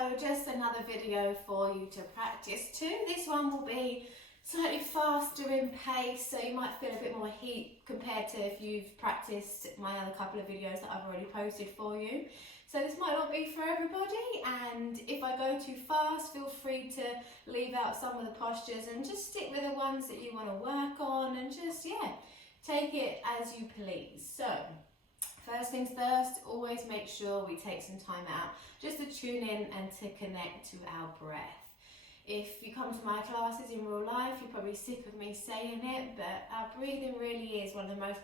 So just another video for you to practice too. This one will be slightly faster in pace, so you might feel a bit more heat compared to if you've practiced my other couple of videos that I've already posted for you. So this might not be for everybody, and if I go too fast, feel free to leave out some of the postures and just stick with the ones that you want to work on, and just, yeah, take it as you please. So first things first, always make sure we take some time out just to tune in and to connect to our breath. If you come to my classes in real life, you're probably sick of me saying it, but our breathing really is one of the most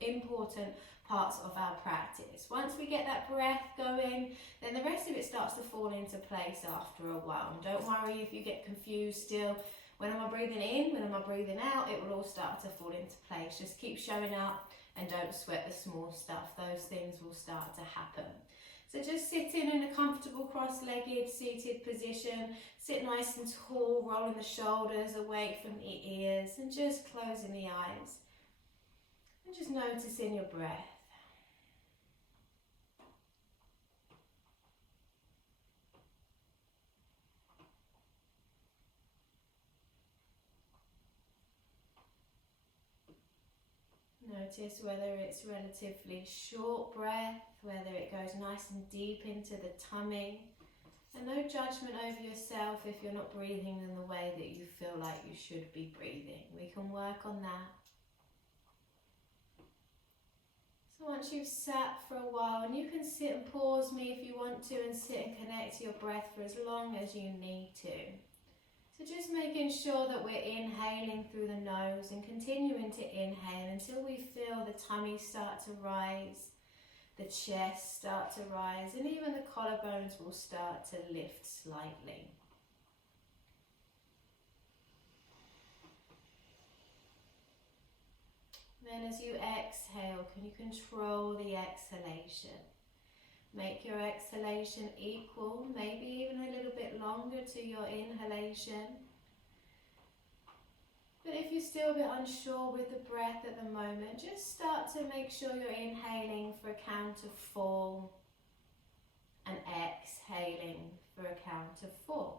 important parts of our practice. Once we get that breath going, then the rest of it starts to fall into place after a while. And don't worry if you get confused still. When am I breathing in? When am I breathing out? It will all start to fall into place. Just keep showing up and don't sweat the small stuff. Those things will start to happen. So just sitting in a comfortable cross-legged seated position, sit nice and tall, rolling the shoulders away from the ears and just closing the eyes. And just noticing your breath. Notice whether it's relatively short breath, whether it goes nice and deep into the tummy. And no judgment over yourself if you're not breathing in the way that you feel like you should be breathing. We can work on that. So once you've sat for a while, and you can sit and pause me if you want to, and sit and connect to your breath for as long as you need to. So just making sure that we're inhaling through the nose and continuing to inhale until we feel the tummy start to rise, the chest start to rise, and even the collarbones will start to lift slightly. Then as you exhale, can you control the exhalation? Make your exhalation equal, maybe even a little bit longer to your inhalation. But if you're still a bit unsure with the breath at the moment, just start to make sure you're inhaling for a count of 4 and exhaling for a count of 4.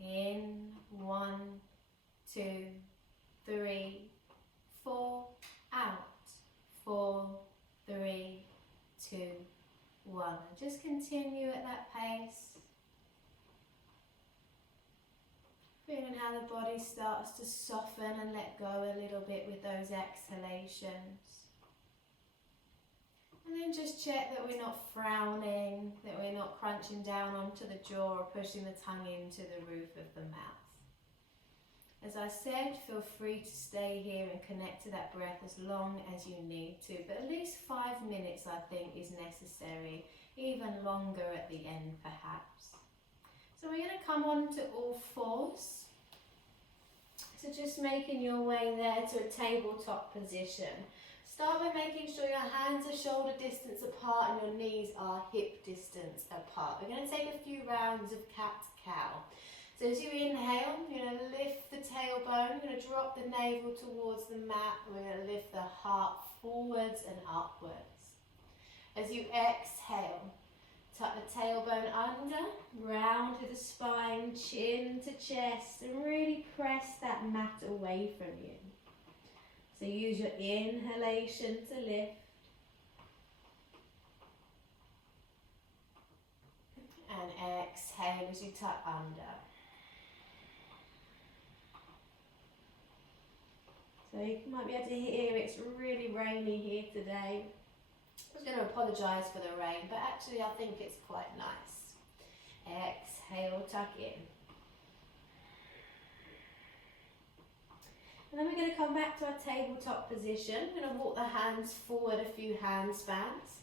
In, 1, 2, 3, 4, out, 4, 3, 2, 1. And just continue at that pace. Feeling how the body starts to soften and let go a little bit with those exhalations. And then just check that we're not frowning, that we're not crunching down onto the jaw or pushing the tongue into the roof of the mouth. As I said, feel free to stay here and connect to that breath as long as you need to, but at least 5 minutes I think is necessary, even longer at the end perhaps. So we're going to come on to all fours. So just making your way there to a tabletop position. Start by making sure your hands are shoulder distance apart and your knees are hip distance apart. We're going to take a few rounds of cat-cow. So as you inhale, you're going to lift the tailbone, you're going to drop the navel towards the mat, and we're going to lift the heart forwards and upwards. As you exhale, tuck the tailbone under, round through the spine, chin to chest, and really press that mat away from you. So use your inhalation to lift. And exhale as you tuck under. So you might be able to hear it's really rainy here today. I was going to apologise for the rain, but actually I think it's quite nice. Exhale, tuck in. And then we're going to come back to our tabletop position. We're going to walk the hands forward a few handstands.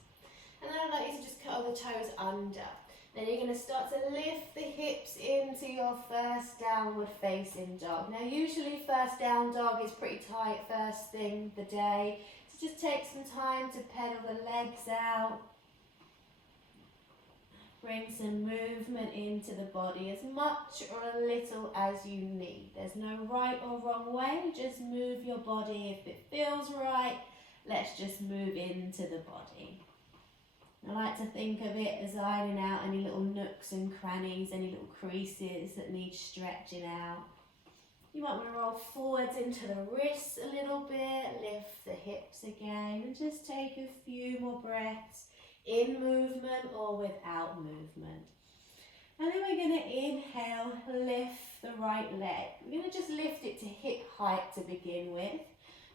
And then I'd like you to just curl the toes under. Then you're going to start to lift the hips into your first downward facing dog. Now usually first down dog is pretty tight first thing the day. So just take some time to pedal the legs out. Bring some movement into the body, as much or a little as you need. There's no right or wrong way, just move your body. If it feels right, let's just move into the body. I like to think of it as ironing out any little nooks nooks and crannies, any little creases that need stretching out. You might want to roll forwards into the wrists a little bit, lift the hips again, and just take a few more breaths in movement or without movement. And then we're going to inhale, lift the right leg. We're going to just lift it to hip height to begin with.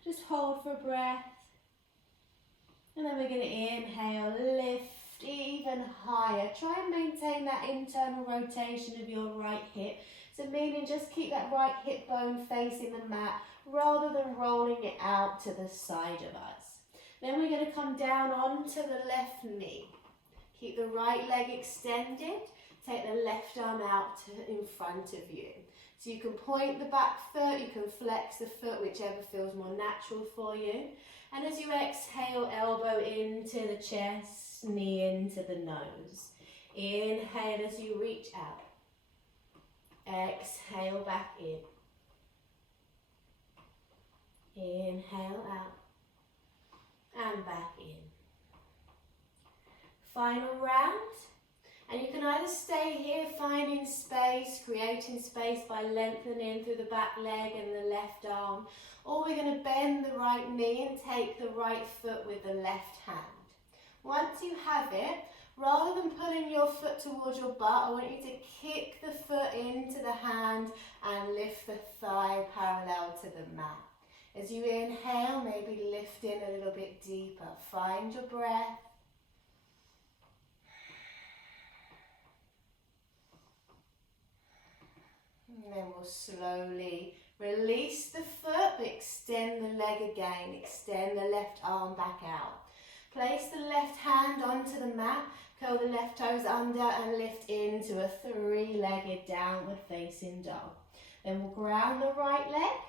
Just hold for a breath. And then we're going to inhale, lift even higher. Try and maintain that internal rotation of your right hip. So meaning just keep that right hip bone facing the mat rather than rolling it out to the side of us. Then we're going to come down onto the left knee. Keep the right leg extended. Take the left arm out in front of you. So you can point the back foot, you can flex the foot, whichever feels more natural for you. And as you exhale, elbow into the chest, knee into the nose. Inhale as you reach out. Exhale back in. Inhale out. And back in. Final round. And you can either stay here finding space, creating space by lengthening through the back leg and the left arm, or we're going to bend the right knee and take the right foot with the left hand. Once you have it, rather than pulling your foot towards your butt, I want you to kick the foot into the hand and lift the thigh parallel to the mat. As you inhale, maybe lift in a little bit deeper. Find your breath. And then we'll slowly release the foot, but extend the leg again. Extend the left arm back out. Place the left hand onto the mat, curl the left toes under and lift into a three-legged downward facing dog. Then we'll ground the right leg.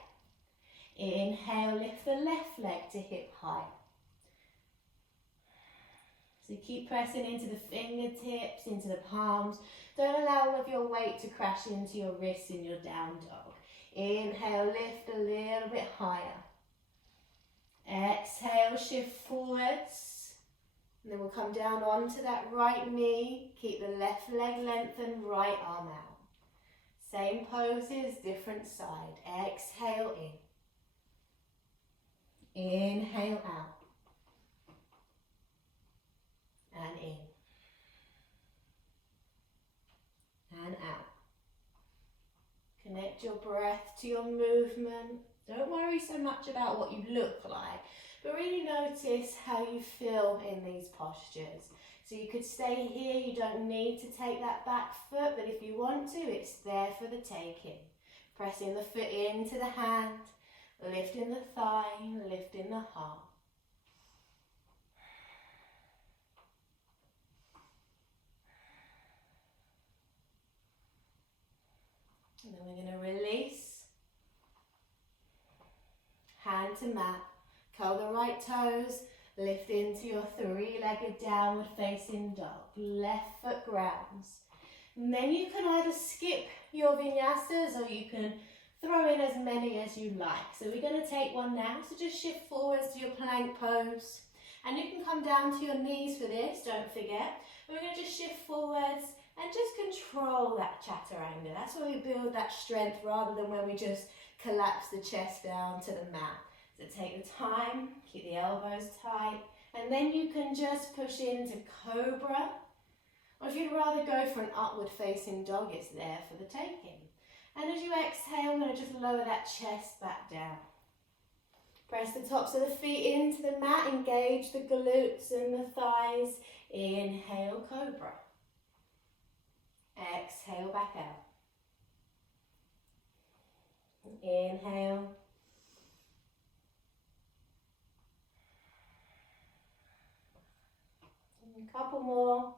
Inhale, lift the left leg to hip height. So keep pressing into the fingertips, into the palms. Don't allow all of your weight to crash into your wrists in your down dog. Inhale, lift a little bit higher. Exhale, shift forwards. And then we'll come down onto that right knee. Keep the left leg lengthened, right arm out. Same poses, different side. Exhale in. Inhale out. And in. And out. Connect your breath to your movement. Don't worry so much about what you look like, but really notice how you feel in these postures. So you could stay here, you don't need to take that back foot, but if you want to, it's there for the taking. Pressing the foot into the hand, lifting the thigh, lifting the heart. And then we're going to release. Hand to mat. Curl the right toes. Lift into your three-legged downward facing dog. Left foot grounds. And then you can either skip your vinyasas or you can throw in as many as you like. So we're going to take one now. So just shift forwards to your plank pose. And you can come down to your knees for this, don't forget. We're going to just shift forwards and just control that chaturanga. That's where we build that strength rather than when we just collapse the chest down to the mat. So take the time, keep the elbows tight, and then you can just push into cobra. Or if you'd rather go for an upward facing dog, it's there for the taking. And as you exhale, I'm going to just lower that chest back down. Press the tops of the feet into the mat, engage the glutes and the thighs. Inhale, cobra. Exhale, back out. Inhale. A couple more.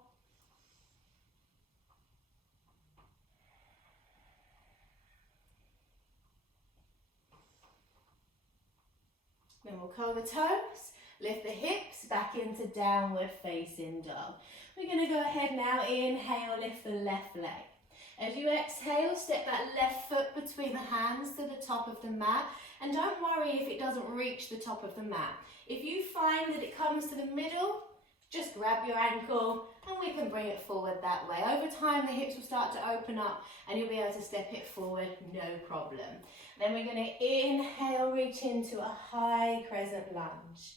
Then we'll curl the toes, lift the hips back into downward facing dog. We're going to go ahead now, inhale, lift the left leg. As you exhale, step that left foot between the hands to the top of the mat. And don't worry if it doesn't reach the top of the mat. If you find that it comes to the middle, Just grab your ankle and we can bring it forward that way. Over time the hips will start to open up and you'll be able to step it forward, no problem. Then we're going to inhale, reach into a high crescent lunge.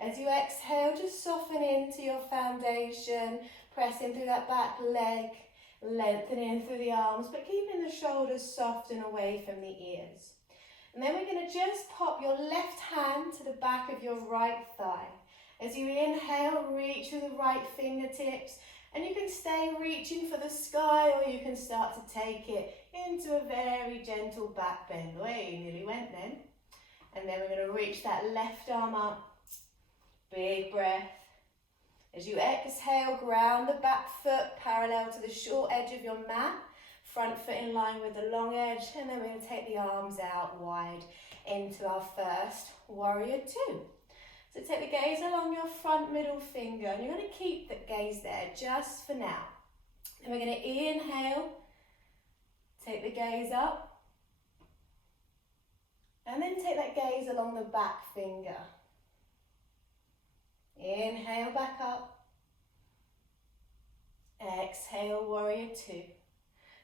As you exhale, just soften into your foundation, pressing through that back leg, lengthening through the arms, but keeping the shoulders soft and away from the ears. And then we're going to just pop your left hand to the back of your right thigh. As you inhale, reach with the right fingertips, and you can stay reaching for the sky, or you can start to take it into a very gentle back bend. Oh, you nearly went then. And then we're going to reach that left arm up. Big breath. As you exhale, ground the back foot parallel to the short edge of your mat. Front foot in line with the long edge. And then we're going to take the arms out wide into our first warrior two. So take the gaze along your front middle finger, and you're going to keep the gaze there just for now. Then we're going to inhale, take the gaze up, and then take that gaze along the back finger. Inhale back up, exhale warrior two.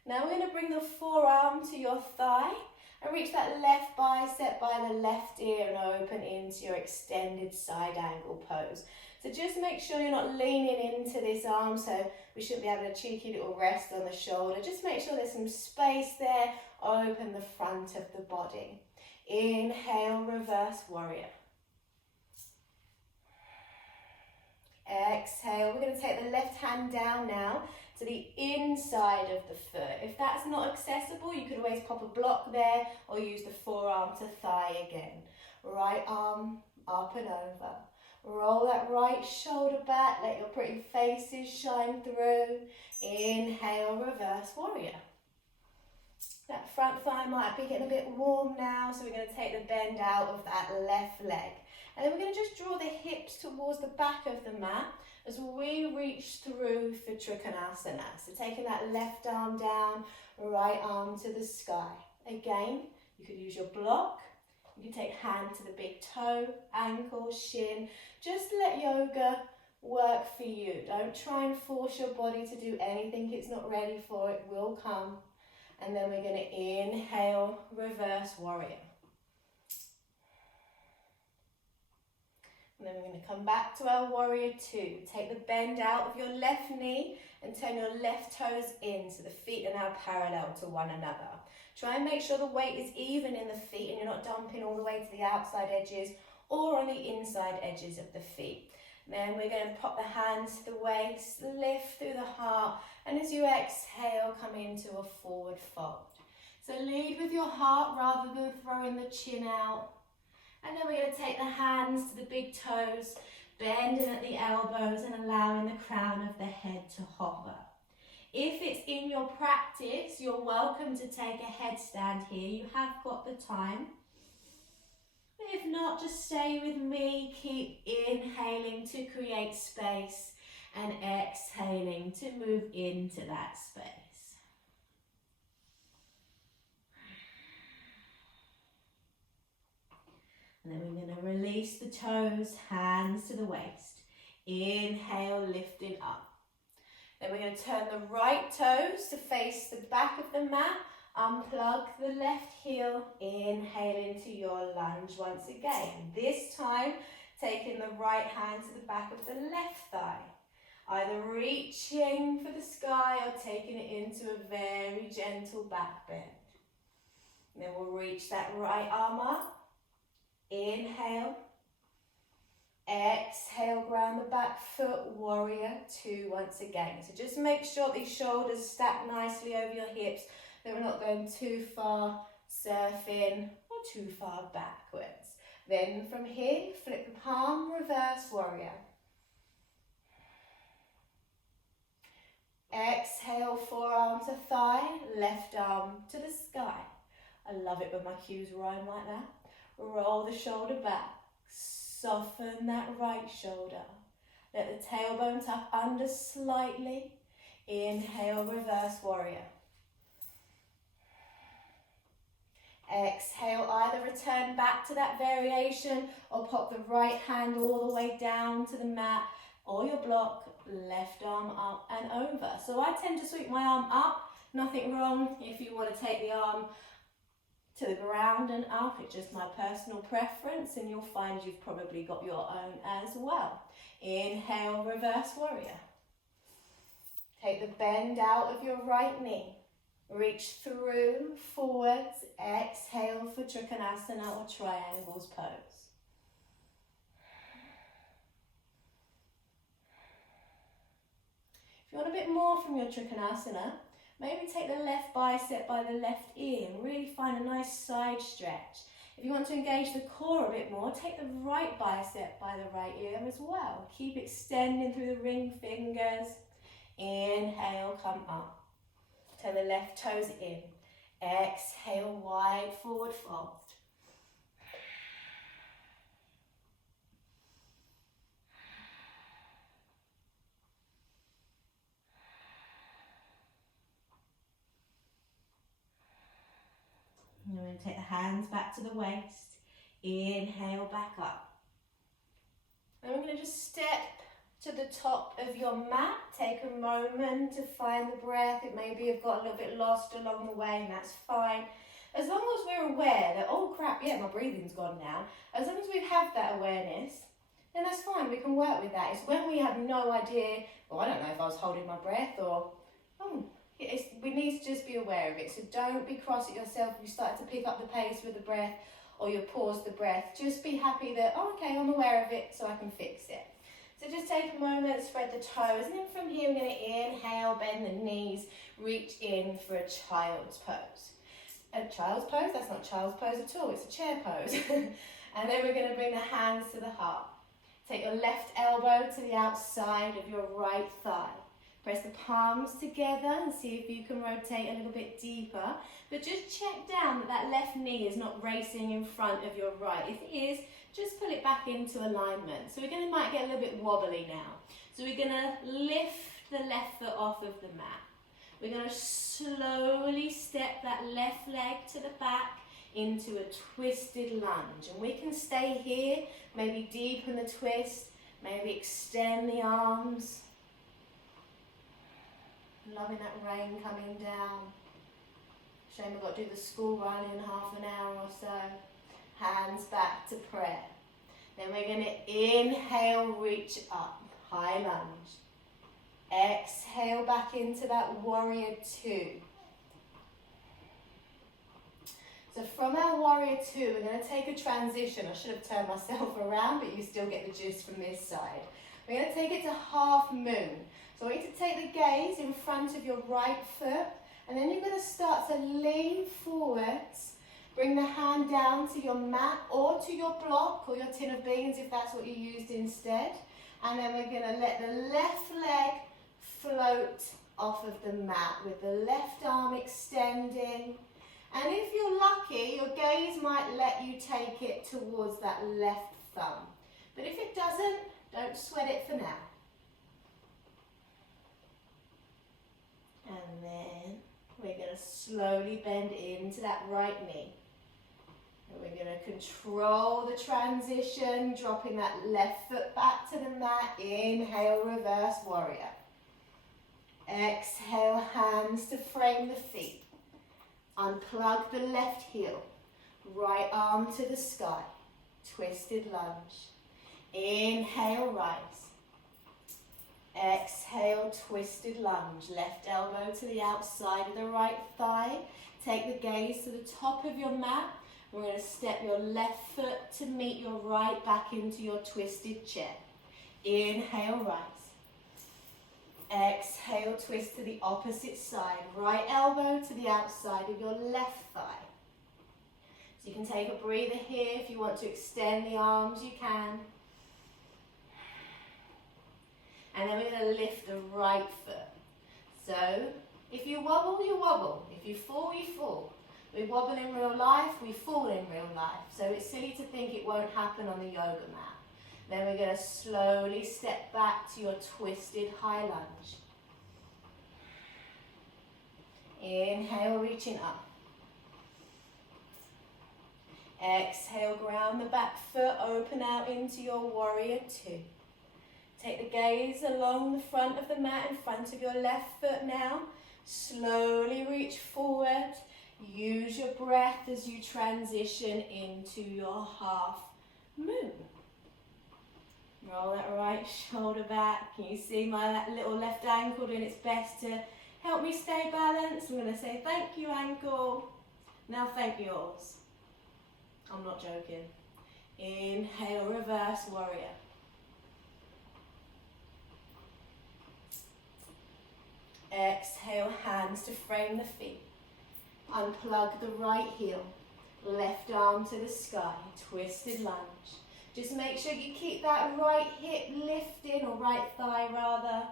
Now we're going to bring the forearm to your thigh, and reach that left bicep by the left ear and open into your extended side angle pose. So just make sure you're not leaning into this arm, so we shouldn't be having a cheeky little rest on the shoulder. Just make sure there's some space there. Open the front of the body. Inhale, reverse warrior. Exhale. We're going to take the left hand down now to the inside of the foot. If that's not accessible, you could always pop a block there or use the forearm to thigh again. Right arm up and over. Roll that right shoulder back, let your pretty faces shine through. Inhale, reverse warrior. That front thigh might be getting a bit warm now, so we're going to take the bend out of that left leg. And then we're going to just draw the hips towards the back of the mat as we reach through for Trikonasana. So taking that left arm down, right arm to the sky. Again, you could use your block. You can take hand to the big toe, ankle, shin. Just let yoga work for you. Don't try and force your body to do anything it's not ready for. It will come. And then we're going to inhale, reverse warrior. And then we're going to come back to our warrior two. Take the bend out of your left knee and turn your left toes in so the feet are now parallel to one another. Try and make sure the weight is even in the feet and you're not dumping all the way to the outside edges or on the inside edges of the feet. Then we're going to pop the hands to the waist, lift through the heart, and as you exhale, come into a forward fold. So lead with your heart rather than throwing the chin out. And then we're going to take the hands to the big toes, bending at the elbows and allowing the crown of the head to hover. If it's in your practice, you're welcome to take a headstand here. You have got the time. If not, just stay with me. Keep inhaling to create space and exhaling to move into that space. And then we're going to release the toes, hands to the waist. Inhale, lifting up. Then we're going to turn the right toes to face the back of the mat. Unplug the left heel. Inhale into your lunge once again. This time, taking the right hand to the back of the left thigh. Either reaching for the sky or taking it into a very gentle back bend. And then we'll reach that right arm up. Inhale, exhale, ground the back foot, warrior two once again. So just make sure these shoulders stack nicely over your hips, that we're not going too far surfing or too far backwards. Then from here, flip the palm, reverse warrior. Exhale, forearm to thigh, left arm to the sky. I love it when my cues rhyme like that. Roll the shoulder back, soften that right shoulder. Let the tailbone tuck under slightly. Inhale, reverse warrior. Exhale, either return back to that variation or pop the right hand all the way down to the mat or your block, left arm up and over. So I tend to sweep my arm up, nothing wrong if you want to take the arm to the ground and up. It's just my personal preference, and you'll find you've probably got your own as well. Inhale, reverse warrior. Take the bend out of your right knee. Reach through, forwards. Exhale for Trikonasana or triangles pose. If you want a bit more from your Trikonasana, maybe take the left bicep by the left ear and really find a nice side stretch. If you want to engage the core a bit more, take the right bicep by the right ear as well. Keep extending through the ring fingers. Inhale, come up. Turn the left toes in. Exhale, wide forward fold. You're going to take the hands back to the waist. Inhale, back up. And we're going to just step to the top of your mat. Take a moment to find the breath. It maybe you've got a little bit lost along the way, and that's fine. As long as we're aware that, oh crap, yeah, my breathing's gone now. As long as we have that awareness, then that's fine. We can work with that. It's when we have no idea, well, I don't know if I was holding my breath, or, we need to just be aware of it. So don't be cross at yourself if you start to pick up the pace with the breath, or you pause the breath. Just be happy that, oh, okay, I'm aware of it, so I can fix it. So just take a moment, spread the toes, and then from here we're going to inhale, bend the knees, reach in for a child's pose. A child's pose? That's not child's pose at all, it's a chair pose. And then we're going to bring the hands to the heart. Take your left elbow to the outside of your right thigh. Press the palms together and see if you can rotate a little bit deeper. But just check down that that left knee is not racing in front of your right. If it is, just pull it back into alignment. So might get a little bit wobbly now. So we're going to lift the left foot off of the mat. We're going to slowly step that left leg to the back into a twisted lunge. And we can stay here, maybe deepen the twist, maybe extend the arms. Loving that rain coming down. Shame we've got to do the school run in half an hour or so. Hands back to prayer. Then we're going to inhale, reach up, high lunge. Exhale back into that warrior two. So from our warrior two, we're going to take a transition. I should have turned myself around, but you still get the gist from this side. We're going to take it to half moon. So I want you to take the gaze in front of your right foot, and then you're going to start to lean forwards. Bring the hand down to your mat or to your block or your tin of beans if that's what you used instead. And then we're going to let the left leg float off of the mat with the left arm extending. And if you're lucky, your gaze might let you take it towards that left thumb. But if it doesn't, don't sweat it for now. And then we're going to slowly bend into that right knee. And we're going to control the transition, dropping that left foot back to the mat. Inhale, reverse warrior. Exhale, hands to frame the feet. Unplug the left heel. Right arm to the sky. Twisted lunge. Inhale, rise. Exhale, twisted lunge. Left elbow to the outside of the right thigh. Take the gaze to the top of your mat. We're going to step your left foot to meet your right back into your twisted chair. Inhale, rise. Exhale, twist to the opposite side. Right elbow to the outside of your left thigh. So you can take a breather here. If you want to extend the arms, you can. And then we're going to lift the right foot. So if you wobble, you wobble. If you fall, you fall. We wobble in real life, we fall in real life. So it's silly to think it won't happen on the yoga mat. Then we're going to slowly step back to your twisted high lunge. Inhale, reaching up. Exhale, ground the back foot, open out into your warrior two. Take the gaze along the front of the mat in front of your left foot now. Slowly reach forward. Use your breath as you transition into your half moon. Roll that right shoulder back. Can you see my little left ankle doing its best to help me stay balanced? I'm going to say thank you, ankle. Now thank yours. I'm not joking. Inhale, reverse warrior. Exhale, hands to frame the feet. Unplug the right heel. Left arm to the sky. Twisted lunge. Just make sure you keep that right hip lifting, or right thigh rather.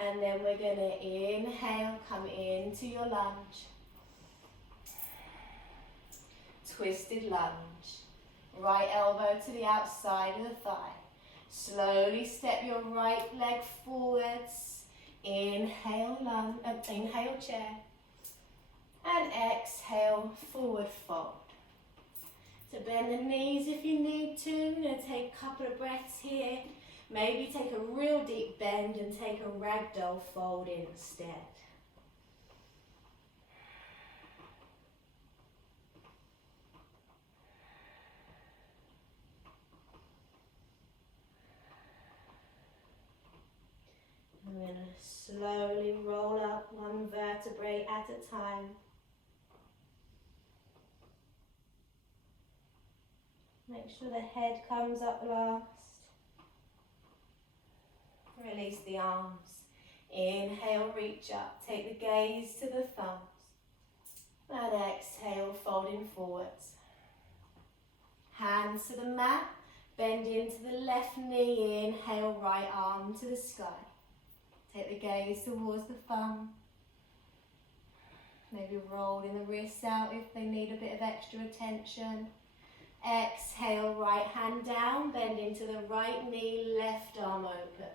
And then we're going to inhale, come into your lunge. Twisted lunge. Right elbow to the outside of the thigh. Slowly step your right leg forwards. Inhale, inhale chair. And exhale, forward fold. So bend the knees if you need to. I'm going to take a couple of breaths here. Maybe take a real deep bend and take a ragdoll fold instead. I'm going to slowly roll up one vertebrae at a time. Make sure the head comes up last. Release the arms. Inhale, reach up. Take the gaze to the thumbs. And exhale, folding forwards. Hands to the mat. Bend into the left knee. Inhale, right arm to the sky. Take the gaze towards the thumb. Maybe rolling the wrists out if they need a bit of extra attention. Exhale, right hand down, bend into the right knee, left arm opens.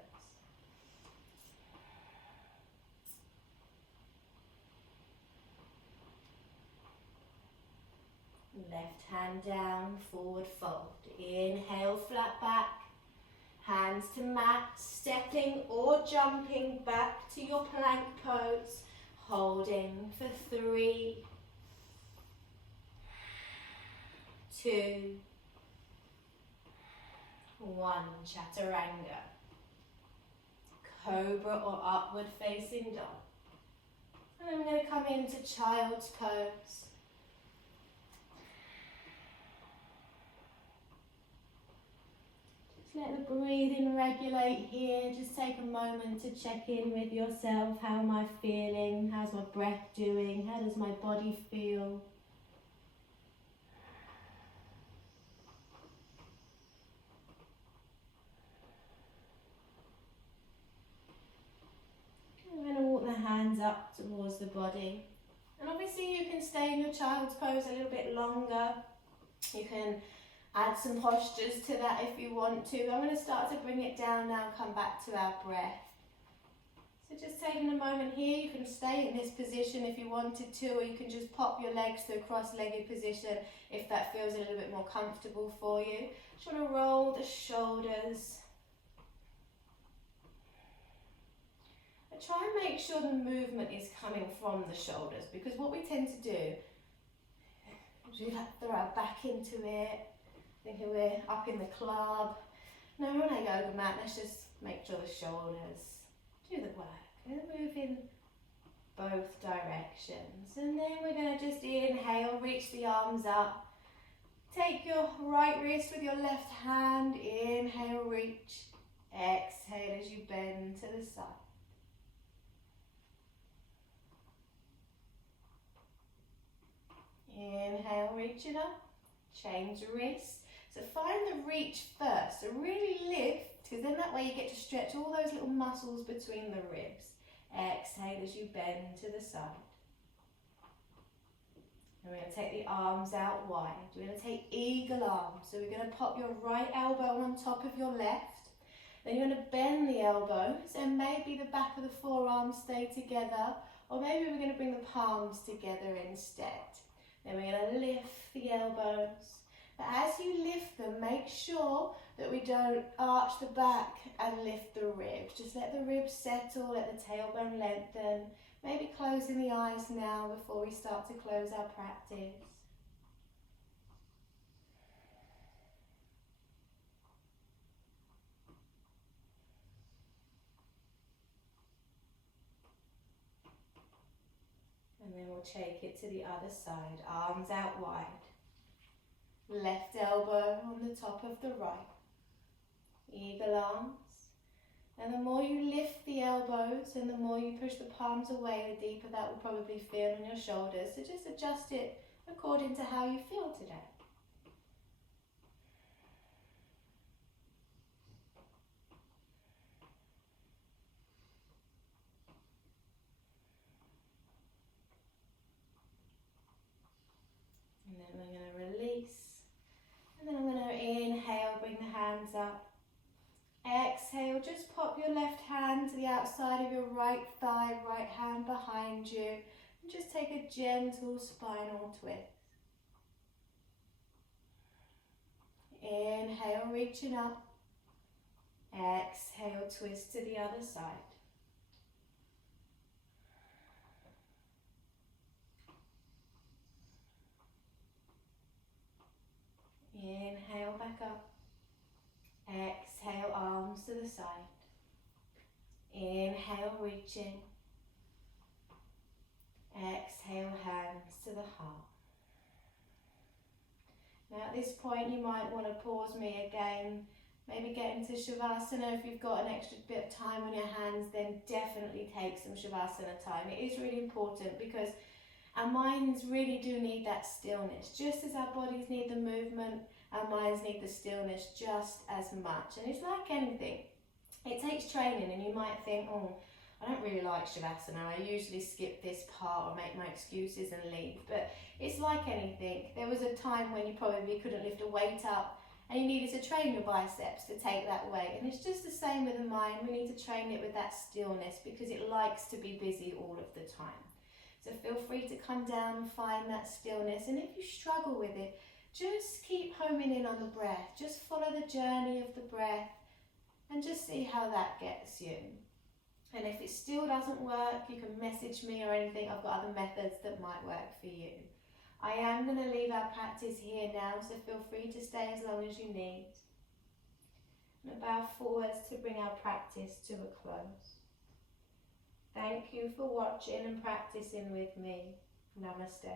Left hand down, forward fold. Inhale, flat back. Hands to mat, stepping or jumping back to your plank pose. Holding for 3, 2, 1, chaturanga. Cobra or upward facing dog. And I'm going to come into child's pose. Just let the breathing regulate here. Just take a moment to check in with yourself. How am I feeling? How's my breath doing? How does my body feel? I'm going to walk the hands up towards the body. And obviously you can stay in your child's pose a little bit longer. You can add some postures to that if you want to. I'm going to start to bring it down now and come back to our breath. So just taking a moment here, you can stay in this position if you wanted to, or you can just pop your legs to a cross-legged position if that feels a little bit more comfortable for you. Just want to roll the shoulders. But try and make sure the movement is coming from the shoulders, because what we tend to do is we like throw our back into it, thinking we're up in the club. No, we're on a yoga mat. Let's just make sure the shoulders do the work. And move in both directions. And then we're going to just inhale, reach the arms up. Take your right wrist with your left hand. Inhale, reach. Exhale as you bend to the side. Inhale, reach it up. Change the wrist. So find the reach first. So really lift, because then that way you get to stretch all those little muscles between the ribs. Exhale as you bend to the side. And we're going to take the arms out wide. We're going to take eagle arms. So we're going to pop your right elbow on top of your left. Then you're going to bend the elbows, and maybe the back of the forearms stay together, or maybe we're going to bring the palms together instead. Then we're going to lift the elbows. But as you lift them, make sure that we don't arch the back and lift the ribs. Just let the ribs settle, let the tailbone lengthen. Maybe closing the eyes now before we start to close our practice. And then we'll take it to the other side, arms out wide. Left elbow on the top of the right. Eagle arms. And the more you lift the elbows and the more you push the palms away, the deeper that will probably feel on your shoulders. So just adjust it according to how you feel today. And then we're going to release. And then I'm going to inhale, bring the hands up. Exhale, just pop your left hand to the outside of your right thigh, right hand behind you. And just take a gentle spinal twist. Inhale, reaching up. Exhale, twist to the other side. Inhale, back up. Exhale, arms to the side. Inhale, reaching. Exhale, hands to the heart. Now at this point you might want to pause me again. Maybe get into Shavasana. If you've got an extra bit of time on your hands, then definitely take some Shavasana time. It is really important because our minds really do need that stillness. Just as our bodies need the movement, our minds need the stillness just as much. And it's like anything. It takes training, and you might think, oh, I don't really like Shavasana. I usually skip this part or make my excuses and leave. But it's like anything. There was a time when you probably couldn't lift a weight up and you needed to train your biceps to take that weight. And it's just the same with the mind. We need to train it with that stillness because it likes to be busy all of the time. So feel free to come down and find that stillness. And if you struggle with it, just keep homing in on the breath. Just follow the journey of the breath and just see how that gets you. And if it still doesn't work, you can message me or anything. I've got other methods that might work for you. I am going to leave our practice here now, so feel free to stay as long as you need. And bow forwards to bring our practice to a close. Thank you for watching and practicing with me. Namaste.